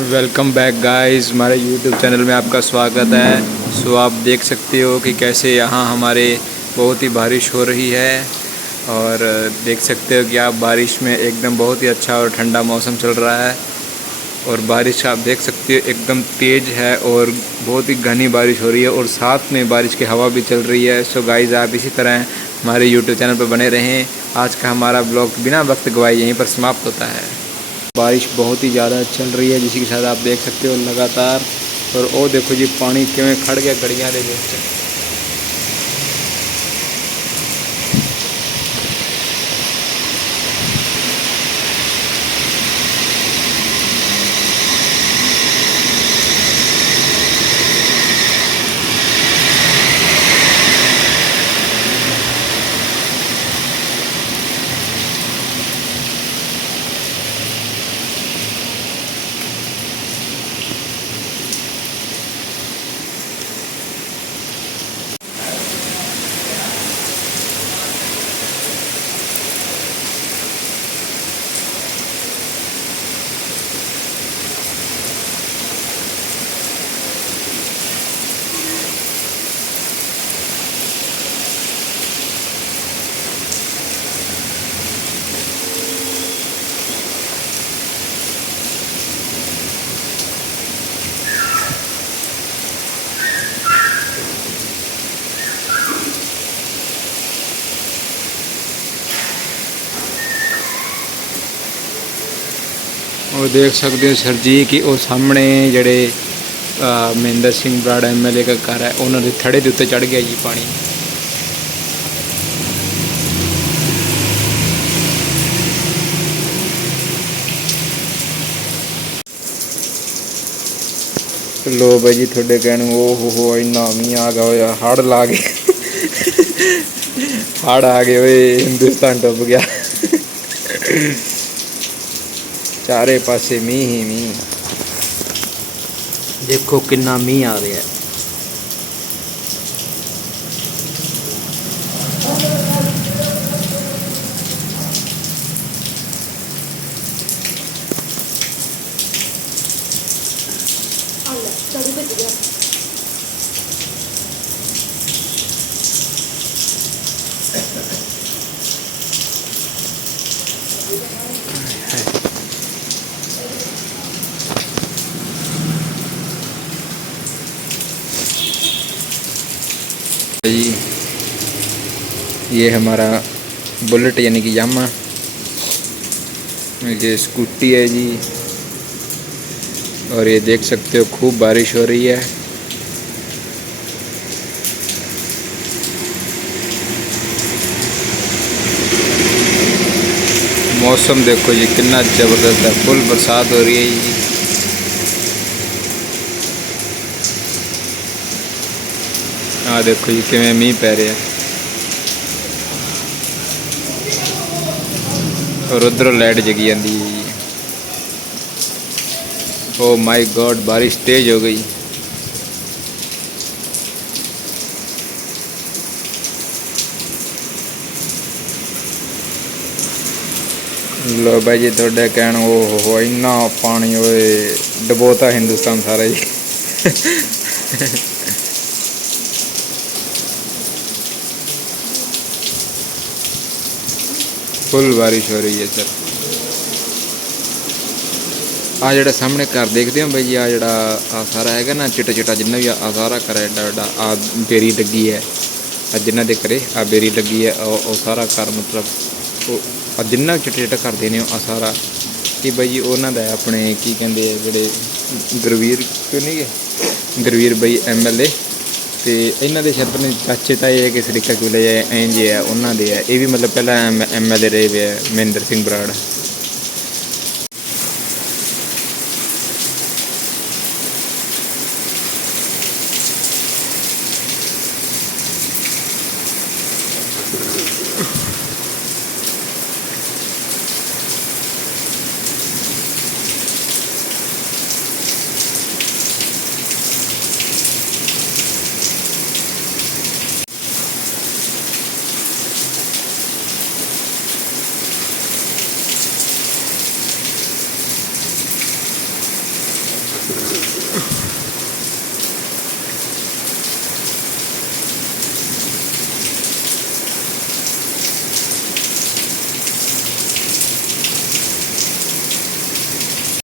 Welcome back guys, हमारे YouTube channel में आपका स्वागत है। सो आप देख सकते हो कि कैसे यहाँ हमारे बहुत ही बारिश हो रही है और देख सकते हो कि आप बारिश में एकदम बहुत ही अच्छा और ठंडा मौसम चल रहा है। और बारिश आप देख सकते हो एकदम तेज़ है और बहुत ही घनी बारिश हो रही है और साथ में बारिश की हवा भी चल रही है। सो गाइस, आप इसी तरह हमारे यूट्यूब चैनल पर बने रहें। आज का हमारा ब्लॉग बिना वक्त गवाए यहीं पर समाप्त होता है। बारिश बहुत ही ज़्यादा चल रही है जिसके साथ आप देख सकते हो लगातार और ਉਹ ਦੇਖੋ ਜੀ ਪਾਣੀ ਕਿਵੇਂ ਖੜ ਗਿਆ ਗੜੀਆਂ ਦੇ ਵਿੱਚ ਉਹ ਦੇਖ ਸਕਦੇ ਹੋ ਸਰ ਜੀ ਕਿ ਉਹ ਸਾਹਮਣੇ ਜਿਹੜੇ ਮਹਿੰਦਰ ਸਿੰਘ ਬਰਾੜ ਐਮਐਲਏ ਦਾ ਘਰ ਹੈ, ਉਹਨਾਂ ਦੇ ਥੜੇ ਦੇ ਉੱਤੇ ਚੜ ਗਿਆ ਜੀ ਪਾਣੀ। ਲੋ ਬਾਈ ਜੀ, ਤੁਹਾਡੇ ਕਹਿਣ ਨੂੰ ਉਹ ਹੋ ਹੋ, ਇੰਨਾ ਮੀਂਹ ਆ ਗਿਆ ਹੋਇਆ ਹੜ ਲਾ ਗਏ ਹੜ ਆ ਗਏ ਓਏ ਹਿੰਦੁਸਤਾਨ ਡੁੱਬ ਗਿਆ। ਚਾਰੇ ਪਾਸੇ ਮੀਂਹ ਹੀ ਮੀਂਹ। ਦੇਖੋ ਕਿੰਨਾ ਮੀਂਹ ਆ ਰਿਹਾ ये हमारा बुलेट, यानी कि यामा। ये स्कूटी है जी। और ये देख सकते हो, खूब बारिश हो रही है। मौसम देखो जी, कितना ज़बरदस्त है। फुल बरसात हो रही है जी। हाँ देखो जी कि मीह पै रहे हैं। ਔਰ ਉਧਰੋਂ ਲਾਈਟ ਜਗੀ ਜਾਂਦੀ ਹੈ ਜੀ। ਓ ਮਾਈ ਗॉड ਬਾਰਿਸ਼ ਤੇਜ਼ ਹੋ ਗਈ। ਲੋ ਬਾਈ ਜੀ, ਤੁਹਾਡੇ ਕਹਿਣ ਉਹ ਹੋ, ਇੰਨਾ ਪਾਣੀ ਓਏ, ਡਬੋਤਾ ਹਿੰਦੁਸਤਾਨ ਸਾਰਾ ਜੀ। ਫੁੱਲ ਬਾਰਿਸ਼ ਹੋ ਰਹੀ ਹੈ ਸਰ ਆ ਜਿਹੜਾ ਸਾਹਮਣੇ ਘਰ ਦੇਖਦੇ ਹੋ ਬਈ ਜੀ, ਆ ਜਿਹੜਾ ਆ ਸਾਰਾ ਹੈਗਾ ਨਾ ਚਿੱਟਾ ਚਿੱਟਾ ਜਿੰਨਾ ਵੀ ਆ ਸਾਰਾ ਘਰ ਹੈ ਐਡਾ ਏਡਾ ਆ ਬੇਰੀ ਲੱਗੀ ਹੈ। ਆ ਜਿੰਨਾ ਦੇ ਕਰੇ ਆ ਬੇਰੀ ਲੱਗੀ ਹੈ, ਉਹ ਉਹ ਸਾਰਾ ਘਰ ਮਤਲਬ ਉਹ ਆ ਜਿੰਨਾ ਚਿੱਟਾ ਚਿੱਟਾ ਕਰਦੇ ਨੇ ਆ ਸਾਰਾ। ਕਿ ਬਈ ਜੀ, ਉਹਨਾਂ ਦਾ ਆਪਣੇ ਕੀ ਕਹਿੰਦੇ ਜਿਹੜੇ ਗੁਰਵੀਰ ਕਿਉਂ ਨਹੀਂ ਹੈ? ਗੁਰਵੀਰ ਬਈ ਐਮਐਲਏ ਤੇ ਇਹਨਾਂ ਦੇ ਸ਼ਾਇਦ ਨੇ ਚਾਚੇ ਤਾਏ ਹੈ ਕਿ ਸਰੀਕਾ ਚੁਲੇ ਹੈ ਐਂ ਜੇ ਹੈ ਉਹਨਾਂ ਦੇ ਹੈ ਇਹ ਵੀ ਮਤਲਬ ਪਹਿਲਾਂ ਐਮਐਲਏ ਰਹੇ ਵੇ ਹੈ ਮਹਿੰਦਰ ਸਿੰਘ ਬਰਾੜ।